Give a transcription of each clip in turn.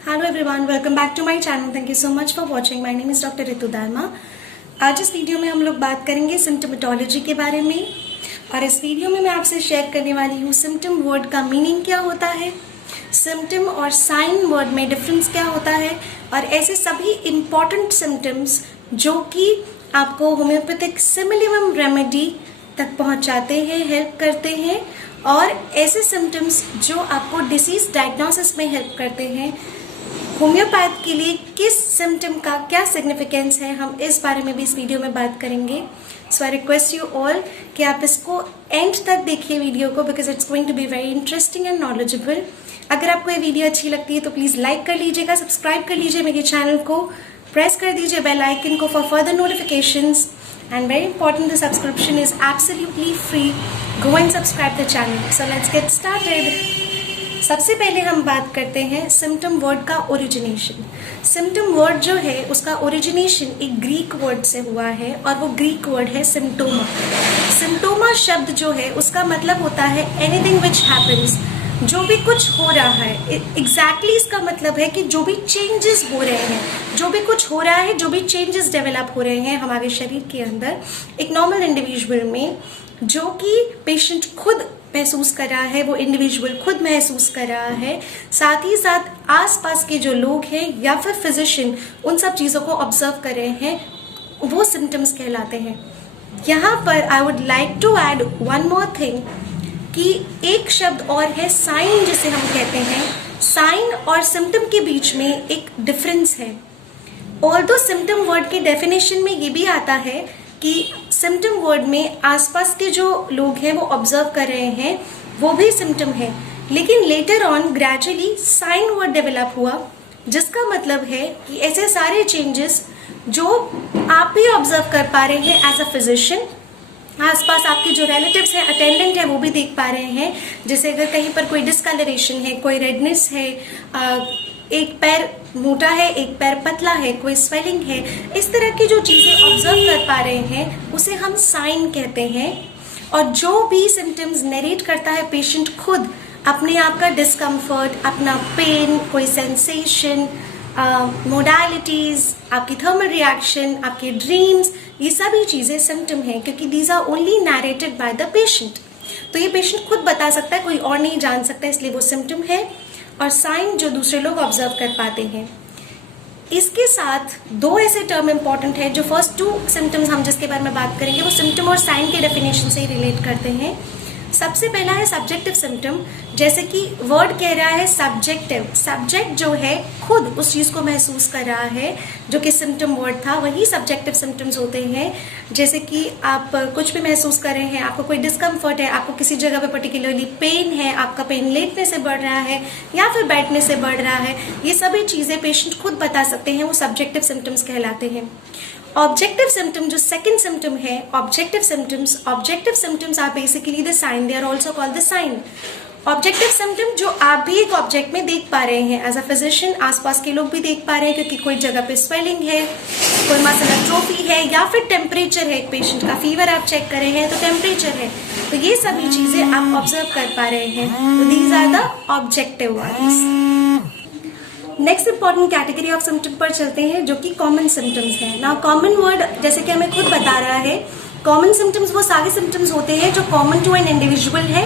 Hello everyone, welcome back to my channel. Thank you so much for watching. My name is Dr. Ritu Dayma. आज इस video में हम लोग बात करेंगे symptomatology के बारे में और इस वीडियो में मैं आपसे शेयर करने वाली हूँ symptom वर्ड का मीनिंग क्या होता है, symptom और sign वर्ड में डिफरेंस क्या होता है और ऐसे सभी इम्पॉर्टेंट सिम्टम्स जो कि आपको होम्योपैथिक सिमिलिमम रेमेडी तक पहुँचाते हैं, हेल्प करते हैं और ऐसे सिम्टम्स जो आपको डिसीज डायग्नोसिस में हेल्प करते हैं। होम्योपैथ के लिए किस सिम्टम का क्या सिग्निफिकेंस है, हम इस बारे में भी इस वीडियो में बात करेंगे। So I request you all कि आप इसको एंड तक देखिए वीडियो को, because it's going to be very interesting and knowledgeable. अगर आपको ये वीडियो अच्छी लगती है तो प्लीज़ लाइक कर लीजिएगा, सब्सक्राइब कर लीजिए मेरे चैनल को, प्रेस कर दीजिए बेल आइकन को for further notifications and very important, the subscription is absolutely free. Go and subscribe the channel. So let's get started. सबसे पहले हम बात करते हैं सिम्टम वर्ड का ओरिजिनेशन। सिम्टम वर्ड जो है उसका ओरिजिनेशन एक ग्रीक वर्ड से हुआ है और वो ग्रीक वर्ड है सिम्टोमा। सिम्टोमा शब्द जो है उसका मतलब होता है एनीथिंग विच हैपन्स, जो भी कुछ हो रहा है। एग्जैक्टली इसका मतलब है कि जो भी चेंजेस हो रहे हैं, जो भी कुछ हो रहा है, जो भी चेंजेस डेवलप हो रहे हैं हमारे शरीर के अंदर एक नॉर्मल इंडिविजुअल में, जो कि पेशेंट खुद महसूस कर रहा है, वो इंडिविजुअल खुद महसूस कर रहा है, साथ ही साथ आसपास के जो लोग हैं या फिर फिजिशियन उन सब चीज़ों को ऑब्जर्व कर रहे हैं, वो सिम्टम्स कहलाते हैं। यहाँ पर I would like to add one more thing कि एक शब्द और है साइन, जिसे हम कहते हैं। साइन और सिम्टम के बीच में एक डिफरेंस है। ऑल्दो सिम्टम वर्ड की डेफिनेशन में ये भी आता है कि सिम्टम वर्ड में आसपास के जो लोग हैं वो ऑब्जर्व कर रहे हैं, वो भी सिम्टम है, लेकिन later on gradually sign word develop हुआ, जिसका मतलब है कि ऐसे सारे चेंजेस जो आप भी ऑब्जर्व कर पा रहे हैं एज अ फिजिशियन, आसपास आपके जो रिलेटिव्स हैं, अटेंडेंट है, वो भी देख पा रहे हैं। जैसे अगर कहीं पर कोई डिस्कलरेशन है, कोई रेडनेस है, एक पैर मोटा है, एक पैर पतला है, कोई स्वेलिंग है, इस तरह की जो चीज़ें ऑब्जर्व कर पा रहे हैं उसे हम साइन कहते हैं। और जो भी सिम्टम्स नरेट करता है पेशेंट खुद, अपने आप का डिस्कम्फर्ट, अपना पेन, कोई सेंसेशन, मोडालिटीज़, आपकी थर्मल रिएक्शन, आपके ड्रीम्स, ये सभी चीज़ें सिम्टम हैं, क्योंकि these are only narrated by the patient. तो ये पेशेंट खुद बता सकता है, कोई और नहीं जान सकता, इसलिए वो सिम्टम है। और साइन जो दूसरे लोग ऑब्जर्व कर पाते हैं। इसके साथ दो ऐसे टर्म इंपॉर्टेंट है, जो फर्स्ट टू सिम्टम्स हम जिसके बारे में बात करेंगे वो सिम्टम और साइन के डेफिनेशन से ही रिलेट करते हैं। सबसे पहला है सब्जेक्टिव सिम्टम। जैसे कि वर्ड कह रहा है सब्जेक्टिव, सब्जेक्ट जो है खुद उस चीज़ को महसूस कर रहा है, जो कि सिम्टम वर्ड था, वही सब्जेक्टिव सिम्टम्स होते हैं। जैसे कि आप कुछ भी महसूस कर रहे हैं, आपको कोई डिस्कम्फर्ट है, आपको किसी जगह पे पर्टिकुलरली पेन है, आपका पेन लेटने से बढ़ रहा है या फिर बैठने से बढ़ रहा है, ये सभी चीज़ें पेशेंट खुद बता सकते हैं, वो सब्जेक्टिव सिम्टम्स कहलाते हैं। ऑब्जेक्टिव सिम्टम जो सेकंड सिम्टम है, objective symptoms are basically the sign, they are also called the sign. Objective symptom जो आप भी एक ऑब्जेक्ट में देख पा रहे हैं एज अ फिजिशियन, आसपास के लोग भी देख पा रहे हैं, क्योंकि कोई जगह पे स्वेलिंग है, कोई मसल एट्रोफी है, या फिर टेम्परेचर है, एक पेशेंट का फीवर आप चेक कर रहे हैं तो टेम्परेचर है, तो ये सभी चीजें आप ऑब्जर्व कर पा रहे हैं। तो these are the objective ones. Next important category of symptom पर चलते हैं, जो कि कॉमन सिम्टम्स हैं। ना कॉमन वर्ड जैसे कि हमें खुद बता रहा है, कॉमन सिम्टम्स वो सारे सिम्टम्स होते हैं जो कॉमन टू एन इंडिविजुअल है,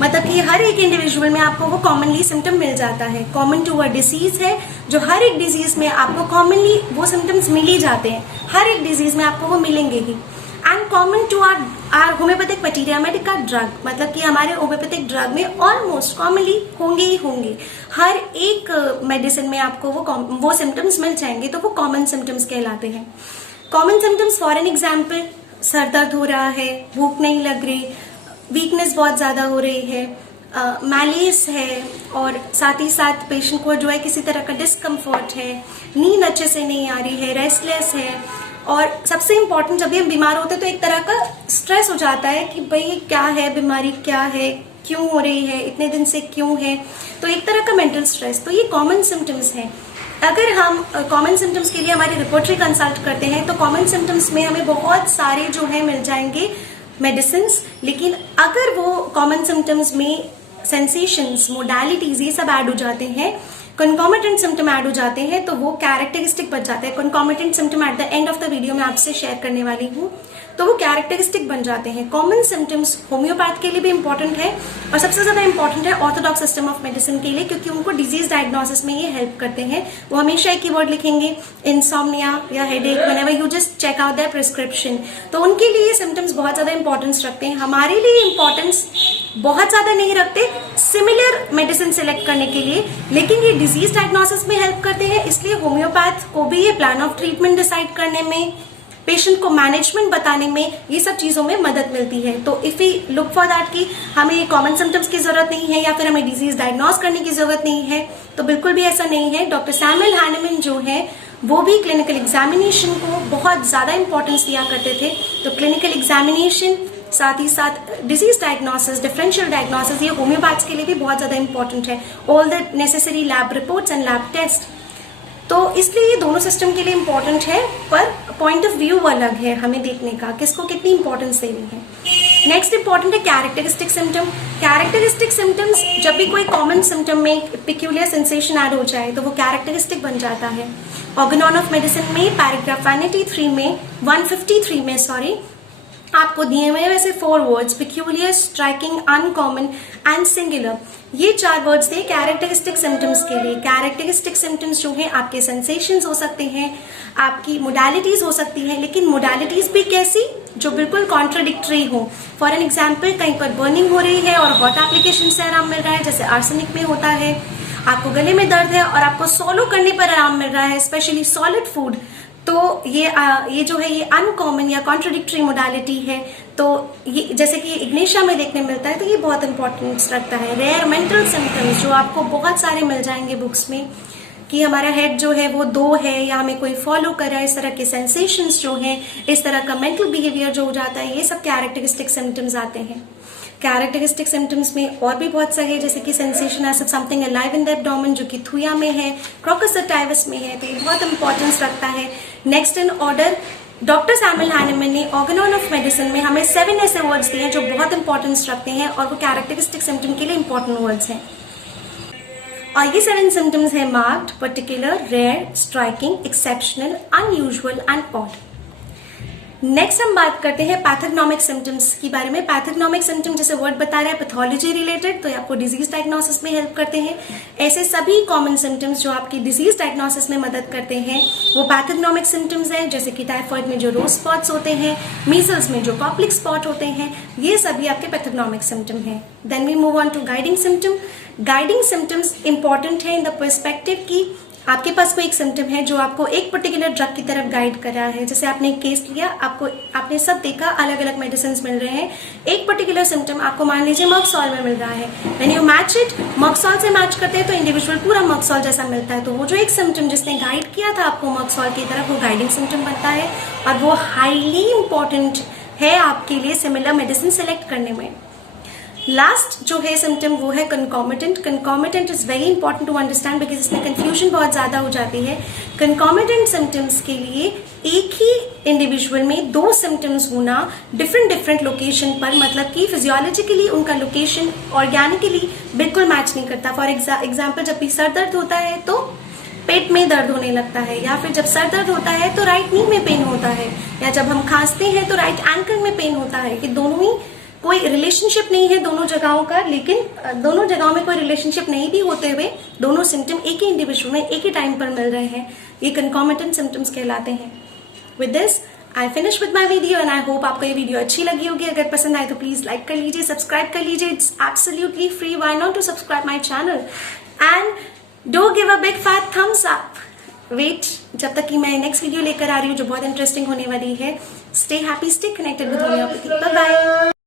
मतलब कि हर एक इंडिविजुअल में आपको वो कॉमनली सिम्टम मिल जाता है। कॉमन टू अ डिसीज है, जो हर एक डिजीज में आपको कॉमनली वो सिम्टम्स मिल ही जाते हैं, हर एक डिजीज में आपको वो मिलेंगे ही। And common to our homeopathic materia medica drug, मतलब कि हमारे होम्योपैथिक ड्रग में ऑलमोस्ट कॉमनली होंगे ही होंगे, हर एक मेडिसिन में आपको वो सिम्टम्स मिल जाएंगे, तो वो कॉमन सिम्टम्स कहलाते हैं। Common symptoms for an example, sir दर्द हो रहा है, भूख नहीं लग रही, वीकनेस बहुत ज़्यादा हो रही है, मैलेस है, और साथ ही साथ पेशेंट को जो है किसी तरह का डिस्कम्फर्ट है, नींद अच्छे से नहीं आ रही है, रेस्टलेस है, और सबसे इम्पॉर्टेंट जब भी हम बीमार होते हैं तो एक तरह का स्ट्रेस हो जाता है कि भाई क्या है, बीमारी क्या है, क्यों हो रही है, इतने दिन से क्यों है, तो एक तरह का मेंटल स्ट्रेस। तो ये कॉमन सिम्टम्स हैं। अगर हम कॉमन सिम्टम्स के लिए हमारी रिपोर्टरी कंसल्ट करते हैं तो कॉमन सिम्टम्स में हमें बहुत सारे जो है मिल जाएंगे मेडिसिन, लेकिन अगर वो कॉमन सिम्टम्स में सेंसेशंस, मोडालिटीज, ये सब ऐड हो जाते हैं कंकॉमिटेंट सिम्टम ऐड हो जाते हैं तो वो कैरेक्टरिस्टिक बन जाते हैं। Concomitant symptom at the end of the video में आपसे शेयर करने वाली हूँ, तो वो कैरेक्टरिस्टिक बन जाते हैं। कॉमन सिम्टम्स होम्योपैथ के लिए भी इंपॉर्टेंट है और सबसे ज्यादा इंपॉर्टेंट है ऑर्थोडॉक्स सिस्टम ऑफ मेडिसिन के लिए, क्योंकि उनको डिजीज डायग्नोसिस में ये हेल्प करते हैं। वो हमेशा एक कीवर्ड लिखेंगे, इंसोम्निया या headache, whenever you just check out their prescription. तो उनके लिए ये सिम्टम्स बहुत ज्यादा इंपॉर्टेंस रखते हैं। हमारे लिए इंपॉर्टेंस बहुत ज्यादा नहीं रखते सिमिलर मेडिसिन सेलेक्ट करने के लिए, लेकिन ये डिजीज डायग्नोसिस में हेल्प करते हैं। इसलिए होम्योपैथ को भी ये प्लान ऑफ ट्रीटमेंट डिसाइड करने में, पेशेंट को मैनेजमेंट बताने में, ये सब चीजों में मदद मिलती है। तो if we look for that कि हमें कॉमन सिम्टम्स की जरूरत नहीं है या फिर हमें डिजीज डायग्नोस करने की जरूरत नहीं है, तो बिल्कुल भी ऐसा नहीं है। डॉक्टर सैमुअल हैनेमन जो है वो भी क्लिनिकल एग्जामिनेशन को बहुत ज्यादा इंपॉर्टेंस दिया करते थे। तो क्लिनिकल एग्जामिनेशन साथ ही साथ डिजीज डायग्नोसिस, डिफरेंशियल डायग्नोसिस, ये होम्योपैथ्स के लिए भी बहुत ज्यादा इंपॉर्टेंट है। All the necessary lab reports and lab test, तो इसलिए ये दोनों सिस्टम के लिए इंपॉर्टेंट है, पर पॉइंट ऑफ व्यू अलग है हमें देखने का, किसको कितनी इंपॉर्टेंस देनी है। नेक्स्ट इंपॉर्टेंट है कैरेक्टरिस्टिक सिम्टम। कैरेक्टरिस्टिक सिम्टम्स, जब भी कोई कॉमन सिम्टम में पिक्यूलियर सेंसेशन ऐड हो जाए तो वो कैरेक्टरिस्टिक बन जाता है। ऑर्गेनॉन ऑफ मेडिसिन में पैराग्राफ 153 में आपको दिए हुए वैसे 4 words, peculiar, striking, uncommon and singular, ये 4 वर्ड्स थे कैरेक्टरिस्टिक सिम्टम्स के लिए। कैरेक्टरिस्टिक सिम्टम्स जो है आपके सेंसेशंस हो सकते हैं, आपकी मोडालिटीज हो सकती हैं, लेकिन मोडालिटीज भी कैसी, जो बिल्कुल कॉन्ट्राडिक्टरी हो। फॉर एन एग्जाम्पल, कहीं पर बर्निंग हो रही है और हॉट एप्लीकेशन से आराम मिल रहा है, जैसे आर्सेनिक में होता है। आपको गले में दर्द है और आपको सॉलो करने पर आराम मिल रहा है, स्पेशली सॉलिड फूड, तो ये जो है ये अनकॉमन या कॉन्ट्राडिक्टरी मोडालिटी है। तो ये जैसे कि इग्नेशिया में देखने मिलता है, तो ये बहुत इंपॉर्टेंस रखता है। रेयर मेंटल सिम्टम्स जो आपको बहुत सारे मिल जाएंगे बुक्स में, कि हमारा हेड जो है वो 2 है या हमें कोई फॉलो कर रहा है, इस तरह के सेंसेशंस जो हैं, इस तरह का मेंटल बिहेवियर जो हो जाता है, ये सब कैरेक्टरिस्टिक सिम्टम्स आते हैं। कैरेक्टरिस्टिक सिम्टम्स में और भी बहुत सारे, जैसे कि sensation as something alive in the abdomen, जो कि थुया में है, क्रॉकस सटाइवस में है, तो ये बहुत इंपॉर्टेंस रखता है। Next in order, doctor Samuel Hahnemann ने ऑर्गेनॉन ऑफ मेडिसिन में हमें 7 ऐसे वर्ड्स दिए हैं जो बहुत इंपॉर्टेंस रखते हैं और वो कैरेक्टरिस्टिक सिम्टम के लिए इंपॉर्टेंट वर्ड्स हैं। और ये 7 सिम्टम्स है marked, particular, rare, striking, exceptional, unusual and odd. Next हम बात करते हैं पैथोग्नोमिक सिम्टम्स के बारे में। पैथोग्नोमिक सिम्टम जैसे वर्ड बता रहा है पैथोलॉजी रिलेटेड, तो ये आपको डिजीज डायग्नोसिस में हेल्प करते हैं। ऐसे सभी कॉमन सिम्टम्स जो आपकी डिजीज डायग्नोसिस में मदद करते हैं वो पैथोग्नोमिक सिम्टम्स हैं, जैसे कि टाइफॉइड में जो रोज स्पॉट्स होते हैं, मीजल्स में जो कॉप्लिक स्पॉट होते हैं, ये सभी आपके पैथोग्नोमिक सिम्टम हैं। Then we move on to guiding symptom. Guiding symptoms important है इन द पर्सपेक्टिव की आपके पास कोई एक सिम्टम है जो आपको एक पर्टिकुलर ड्रग की तरफ गाइड कर रहा है। जैसे आपने एक केस लिया, आपने सब देखा, अलग अलग मेडिसिन मिल रहे हैं, एक पर्टिकुलर सिम्टम आपको मान लीजिए मर्कसॉल में मिल रहा है। When you match it, Merc sol से मैच करते हैं तो इंडिविजुअल पूरा मर्कसॉल जैसा मिलता है। तो वो जो एक सिम्टम जिसने गाइड किया था आपको मर्कसॉल की तरफ, वो गाइडिंग सिम्टम बनता है और वो हाईली इंपॉर्टेंट है आपके लिए सिमिलर मेडिसिन सेलेक्ट करने में। लास्ट जो है सिम्टम वो है concomitant. Concomitant is very important to understand because इसमें कंफ्यूजन बहुत ज्यादा हो जाती है। कंकॉमिटेंट सिम्टम्स के लिए एक ही इंडिविजुअल में 2 सिम्टम्स होना डिफरेंट लोकेशन पर, मतलब कि फिजियोलॉजिकली उनका लोकेशन ऑर्गेनिकली बिल्कुल मैच नहीं करता। फॉर एग्जाम्पल, जब भी सर दर्द होता है तो पेट में दर्द होने लगता है, या फिर जब सर दर्द होता है तो राइट नी में पेन होता है, या जब हम खांसते हैं तो राइट एंकल में पेन होता है। कि दोनों ही कोई रिलेशनशिप नहीं है दोनों जगहों का, लेकिन दोनों जगहों में कोई रिलेशनशिप नहीं भी होते हुए दोनों सिम्टम एक ही इंडिविजुअल में एक ही टाइम पर मिल रहे हैं, ये कंकॉमिटेंट सिम्टम्स कहलाते हैं। With this I finish with my video and I hope आपको ये वीडियो अच्छी लगी होगी। अगर पसंद आए तो प्लीज लाइक कर लीजिए, सब्सक्राइब कर लीजिए, it's absolutely free, why not to subscribe my channel and do give a big fat thumbs up. Wait जब तक कि मैं नेक्स्ट वीडियो लेकर आ रही हूँ जो बहुत इंटरेस्टिंग होने वाली है। Stay happy, stay connected with homeopathy. Bye bye.